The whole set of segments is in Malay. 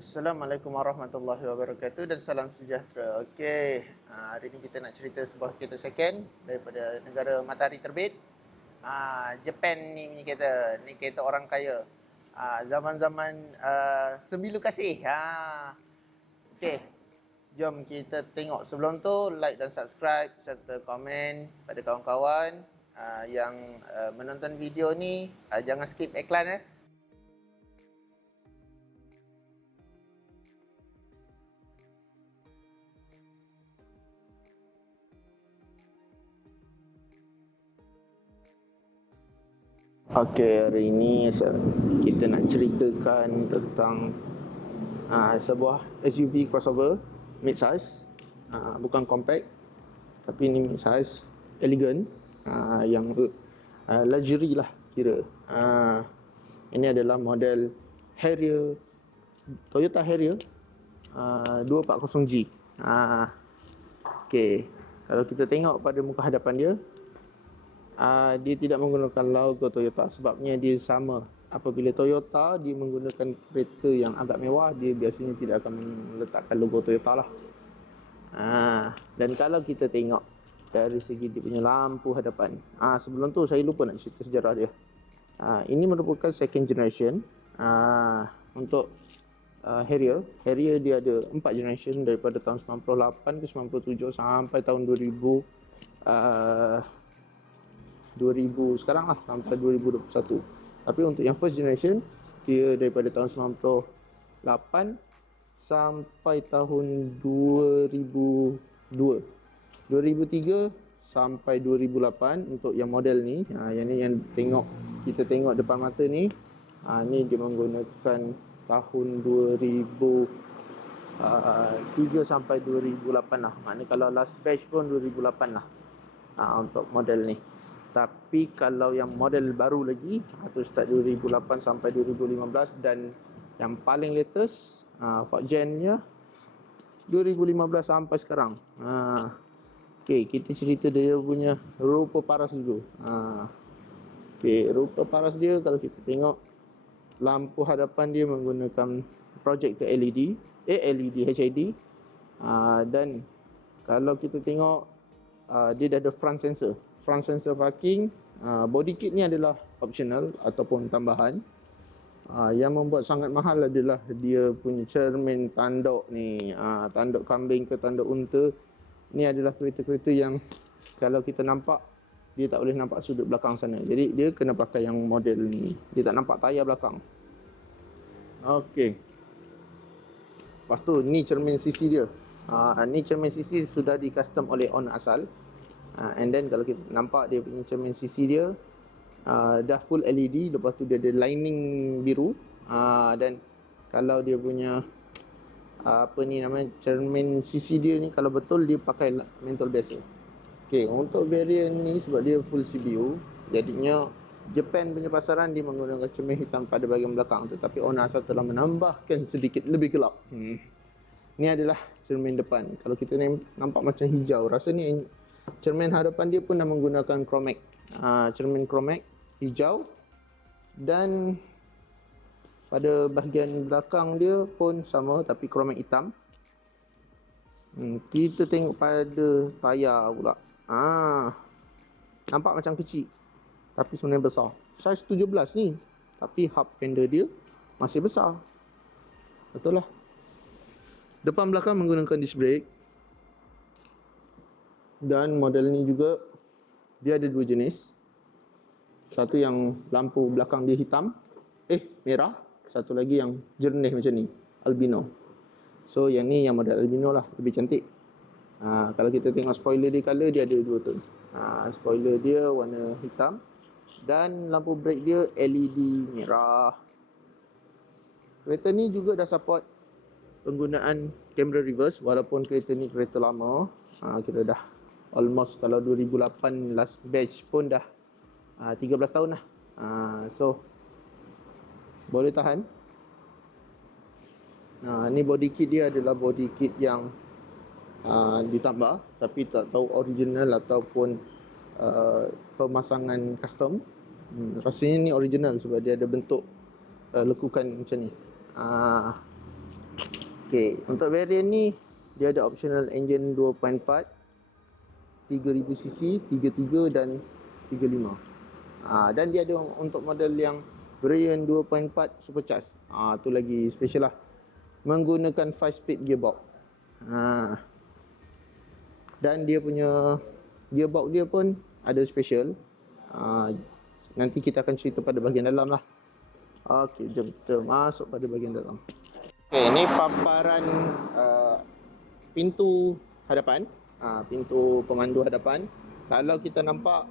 Assalamualaikum warahmatullahi wabarakatuh dan salam sejahtera. Okey, hari ni kita nak cerita sebuah kereta second daripada negara matahari terbit. Japan ni punya kereta. Ni kereta orang kaya. Zaman-zaman sembilu kasih. Okey, jom kita tengok. Sebelum tu, like dan subscribe serta komen pada kawan-kawan yang menonton video ni. Jangan skip iklan. Okey, hari ini kita nak ceritakan tentang sebuah SUV crossover mid-size, bukan compact tapi ini mid-size, elegant, yang luxury lah kira. Ini adalah model Harrier, Toyota Harrier 240G. Okey, kalau kita tengok pada muka hadapan dia, dia tidak menggunakan logo Toyota, sebabnya dia sama. Apabila Toyota dia menggunakan kereta yang agak mewah, dia biasanya tidak akan meletakkan logo Toyota lah. Dan kalau kita tengok dari segi dia punya lampu hadapan, sebelum tu saya lupa nak cerita sejarah dia. Ini merupakan second generation untuk Harrier. Harrier dia ada 4 generation daripada tahun 98 ke 97 sampai tahun 2000 sekarang lah, sampai 2021. Tapi untuk yang first generation, dia daripada tahun 98 sampai tahun 2002. 2003 sampai 2008 untuk yang model ni. Yang ni yang kita tengok depan mata ni. Ni dia menggunakan tahun 2003 sampai 2008 lah. Maknanya kalau last batch pun 2008 lah untuk model ni. Tapi kalau yang model baru lagi, tu start 2008 sampai 2015, dan yang paling latest 4 gen-nya 2015 sampai sekarang. Okey, kita cerita dia punya rupa paras dulu. Okey, rupa paras dia kalau kita tengok, lampu hadapan dia menggunakan projector LED HID. Dan kalau kita tengok, dia dah ada front sensor parking. Body kit ni adalah optional ataupun tambahan. Yang membuat sangat mahal adalah dia punya cermin tanduk ni. Tanduk kambing ke tanduk unta. Ni adalah kereta-kereta yang kalau kita nampak, dia tak boleh nampak sudut belakang sana. Jadi dia kena pakai yang model ni. Dia tak nampak tayar belakang. Okey. Lepas tu ni cermin sisi dia. Ni cermin sisi sudah di custom oleh owner asal. And then kalau kita nampak dia punya cermin sisi dia dah full LED. Lepas tu dia ada lining biru. Dan kalau dia punya cermin sisi dia ni, kalau betul dia pakai mentol biasa. Okey, untuk variant ni sebab dia full CBU, jadinya Japan punya pasaran dia menggunakan cermin hitam pada bahagian belakang, tetapi owner asal telah menambahkan sedikit lebih gelap. Ni adalah cermin depan. Kalau kita nampak macam hijau, rasa ni cermin hadapan dia pun dah menggunakan Chromax. Cermin Chromax hijau. Dan pada bahagian belakang dia pun sama, tapi Chromax hitam. Kita tengok pada tayar pula. Nampak macam kecil, tapi sebenarnya besar. Saiz 17 ni, tapi hub fender dia masih besar. Betul lah. Depan belakang menggunakan disc brake. Dan model ni juga dia ada dua jenis. Satu yang lampu belakang dia hitam, merah. Satu lagi yang jernih macam ni, albino. So yang ni yang model albino lah, lebih cantik. Kalau kita tengok spoiler dia, color dia ada dua tone. Spoiler dia warna hitam, dan lampu brake dia LED merah. Kereta ni juga dah support penggunaan kamera reverse, walaupun kereta ni kereta lama. Kira dah almost, kalau 2008 last batch pun dah 13 tahun lah. So boleh tahan. Ni body kit dia adalah body kit yang ditambah, tapi tak tahu original ataupun pemasangan custom. Rasanya ni original sebab dia ada bentuk lekukan macam ni. Okey, untuk variant ni dia ada optional engine 2.4, 3000cc, 33 dan 35. Dan dia ada untuk model yang variant 2.4 supercharged. Tu lagi special lah. Menggunakan 5-speed gearbox. Dan dia punya gearbox dia pun ada special. Nanti kita akan cerita pada bahagian dalam lah. Okey, jom kita masuk pada bahagian dalam. Okey, ni paparan pintu hadapan, pintu pemandu hadapan. Kalau kita nampak,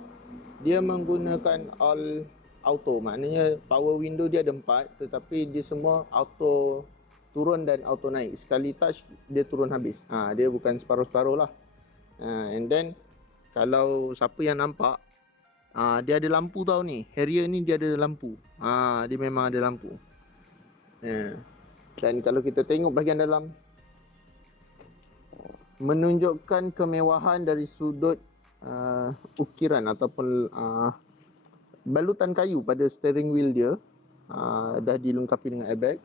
dia menggunakan all auto, maknanya power window dia ada 4, tetapi dia semua auto turun dan auto naik. Sekali touch dia turun habis. Dia bukan separuh-separuh lah. And then kalau siapa yang nampak, dia ada lampu tau ni. Harrier ni dia ada lampu. Dia memang ada lampu. Dan kalau kita tengok bahagian dalam, menunjukkan kemewahan dari sudut ukiran ataupun balutan kayu pada steering wheel dia. Dah dilengkapi dengan airbag.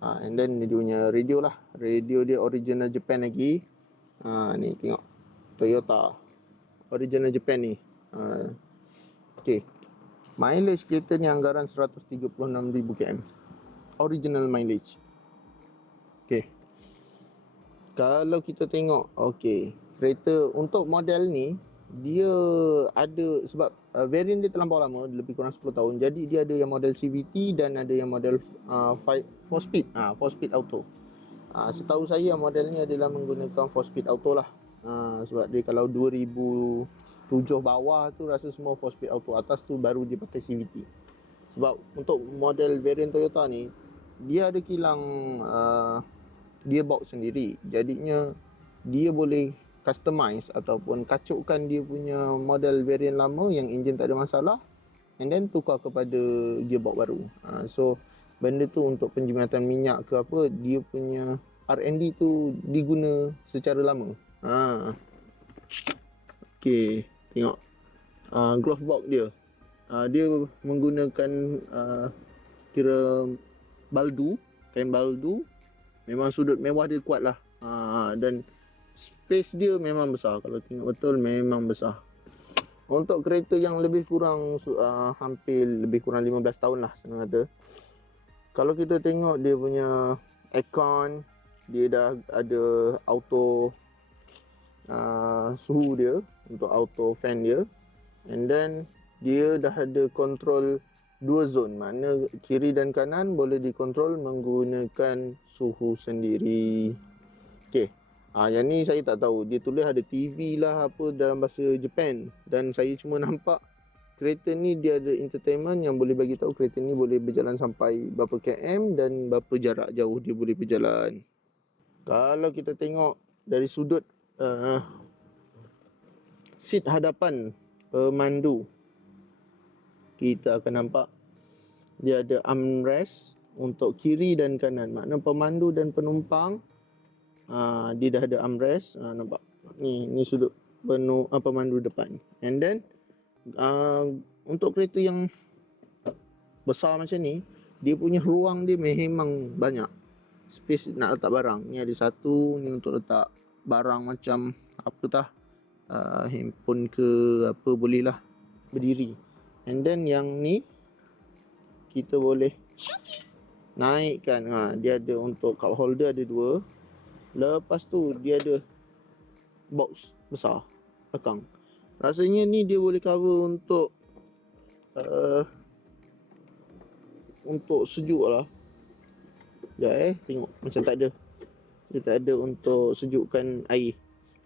And then dia punya radio lah. Radio dia original Japan lagi. Ni tengok, Toyota original Japan ni. Okay, mileage kereta ni anggaran 136,000 km original mileage. Okay, kalau kita tengok, okay, kereta untuk model ni dia ada, sebab variant dia terlampau lama, lebih kurang 10 tahun. Jadi dia ada yang model CVT dan ada yang model 4-speed, 4-speed auto. Setahu saya model ni adalah menggunakan 4-speed auto lah. Sebab dia kalau 2007 bawah tu rasa semua 4-speed auto, atas tu baru dia pakai CVT. Sebab untuk model variant Toyota ni, dia ada kilang gearbox sendiri. Jadinya dia boleh customize ataupun kacukkan dia punya model variant lama yang enjin tak ada masalah, and then tukar kepada gearbox baru. So benda tu untuk penjimatan minyak ke apa, dia punya R&D tu diguna secara lama. Okay, tengok glove box dia. Dia menggunakan kira baldu, kain baldu. Memang sudut mewah dia kuat lah. Dan space dia memang besar. Kalau tengok betul memang besar. Untuk kereta yang lebih kurang hampir lebih kurang 15 tahun lah senang kata. Kalau kita tengok dia punya aircon, dia dah ada auto suhu dia, untuk auto fan dia. And then dia dah ada kontrol 2 zone, mana kiri dan kanan boleh dikontrol menggunakan suhu sendiri. Okay, yang ni saya tak tahu, dia tulis ada TV lah apa dalam bahasa Japan. Dan saya cuma nampak kereta ni dia ada entertainment yang boleh bagi tahu kereta ni boleh berjalan sampai berapa km dan berapa jarak jauh dia boleh berjalan. Kalau kita tengok dari sudut seat hadapan pemandu, kita akan nampak dia ada armrest untuk kiri dan kanan. Makna pemandu dan penumpang, dia dah ada armrest. Nampak ni sudut pemandu depan. And then untuk kereta yang besar macam ni, dia punya ruang dia memang banyak. Space nak letak barang. Ni ada satu, ni untuk letak barang macam apa tah, handphone ke apa, boleh lah berdiri. And then yang ni kita boleh naikkan. Dia ada untuk cup holder ada 2. Lepas tu dia ada box besar belakang. Rasanya ni dia boleh cover untuk sejuk lah. Sekejap tengok macam tak ada. Dia tak ada untuk sejukkan air.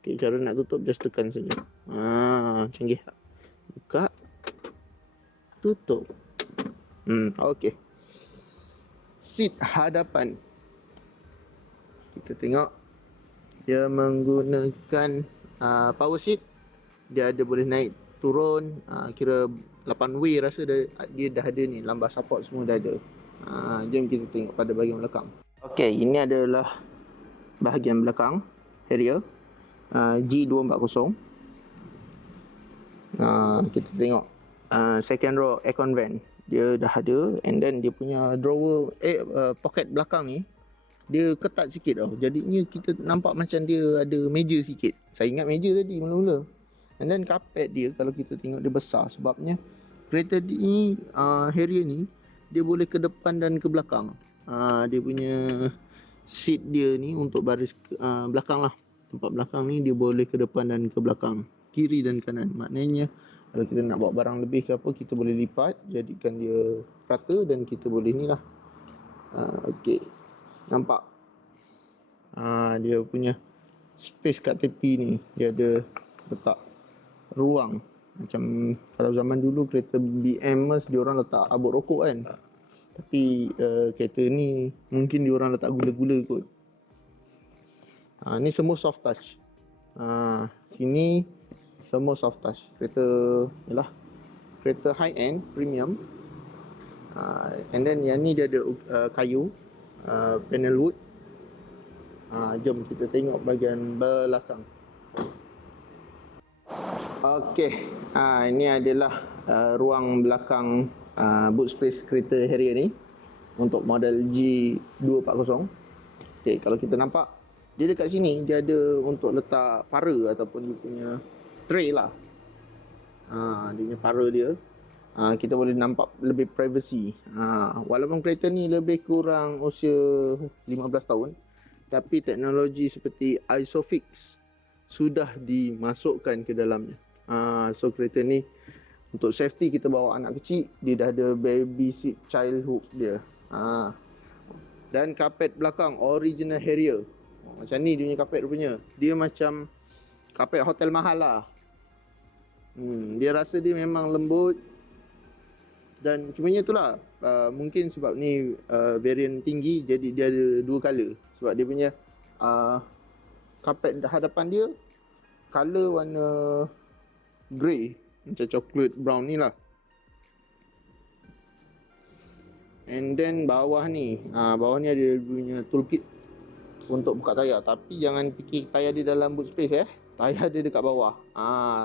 Okay, cara nak tutup just tekan saja. Canggih. Buka, tutup. Okay. Seat hadapan, kita tengok dia menggunakan power seat. Dia ada boleh naik turun, kira 8 way rasa dia dah ada ni, lambar support semua dah ada. Jom kita tengok pada bahagian belakang. Okay, ini adalah bahagian belakang Harrier G240. Kita tengok second row aircon vent dia dah ada. And then dia punya drawer pocket belakang ni dia ketat sikit tau. Jadinya kita nampak macam dia ada meja sikit. Saya ingat meja tadi mula-mula. And then kapet dia kalau kita tengok dia besar, sebabnya kereta ni Harrier ni dia boleh ke depan dan ke belakang. Dia punya seat dia ni untuk baris belakang lah. Tempat belakang ni dia boleh ke depan dan ke belakang, kiri dan kanan. Maknanya kalau kita nak bawa barang lebih ke apa, kita boleh lipat, jadikan dia rata dan kita boleh ni lah. Okey. Nampak? Dia punya space kat tepi ni, dia ada letak ruang. Macam kalau zaman dulu kereta BM dia orang letak abuk rokok kan. Tapi kereta ni mungkin dia orang letak gula-gula kot. Ni semua soft touch. Sini semua soft touch. Kereta yalah, kereta high end premium. And then yang ni dia ada kayu, panel wood. Jom kita tengok bahagian belakang. Okey, ini adalah ruang belakang boot space kereta Harrier ni untuk model G240. Okey, kalau kita nampak dia dekat sini, dia ada untuk letak para ataupun dia punya tray lah. Dia punya para dia. Kita boleh nampak lebih privacy. Walaupun kereta ni lebih kurang usia 15 tahun, tapi teknologi seperti ISOFIX sudah dimasukkan ke dalamnya. So kereta ni untuk safety, kita bawa anak kecil, dia dah ada baby seat child hook dia. Dan kapet belakang original Harrier. Macam ni dia punya kapet rupanya. Dia macam kapet hotel mahal lah. Dia rasa dia memang lembut. Dan cumanya itulah, mungkin sebab ni variant tinggi, jadi dia ada dua color. Sebab dia punya kapet hadapan dia color warna grey, macam chocolate brown ni lah. And then bawah ni, bawah ni ada punya toolkit untuk buka tayar. Tapi jangan fikir tayar dia dalam boot space tayar dia dekat bawah.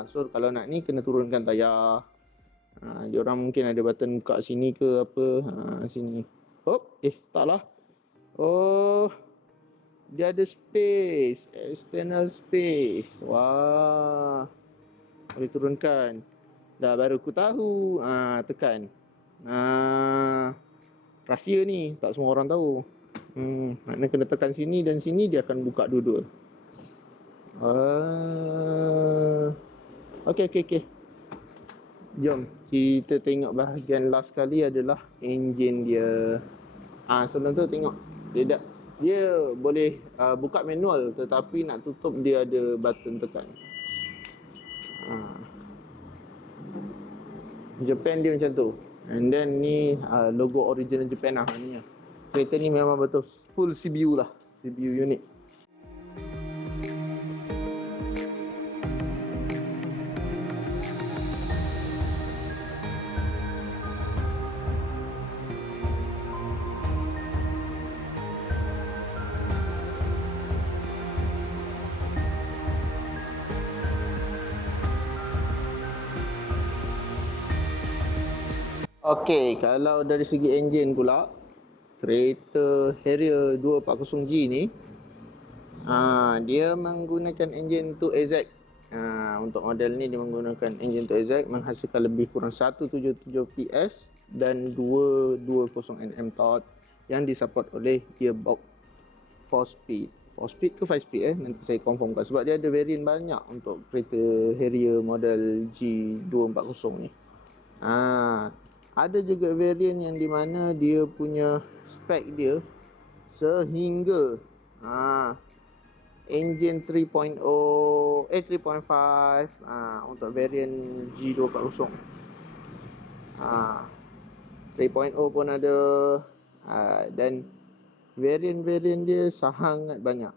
So kalau nak ni kena turunkan tayar. Dia orang mungkin ada button buka sini ke apa. Sini. Taklah. Oh, dia ada space, external space. Wah, boleh turunkan. Dah baru aku tahu. Tekan. Rahsia ni, tak semua orang tahu. Maknanya kena tekan sini dan sini, dia akan buka dua-dua. Okey. Jom kita tengok bahagian last sekali adalah enjin dia. Sebelum tu tengok dia boleh buka manual, tetapi nak tutup dia ada button tekan. Japan dia macam tu. And then ni logo original Japan lah maknanya. Kereta ni memang betul full CBU lah, CBU unit. Okey, kalau dari segi enjin pula, kereta Harrier 240G ni dia menggunakan enjin 2AZ. Untuk model ni dia menggunakan enjin 2AZ, menghasilkan lebih kurang 177 PS dan 220 Nm torque yang disupport oleh gearbox 4 speed. 4 speed ke 5 speed nanti saya confirmkan, sebab dia ada variant banyak untuk kereta Harrier model G240 ni. Ada juga variant yang di mana dia punya spek dia sehingga engine 3.0 3.5 untuk variant G240. 3.0 pun ada, dan variant-variant dia sangat banyak.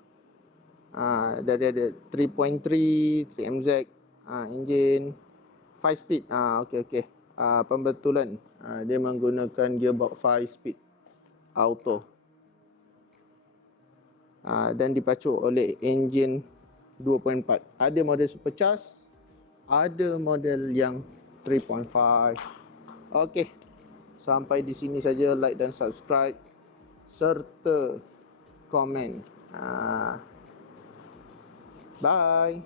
Dari ada 3.3 3MZ engine 5 speed. Okey. Pembetulan dia menggunakan gearbox 5 speed auto, dan dipacu oleh enjin 2.4. Ada model supercharged, ada model yang 3.5. Okey, sampai di sini saja. Like dan subscribe serta komen. Bye.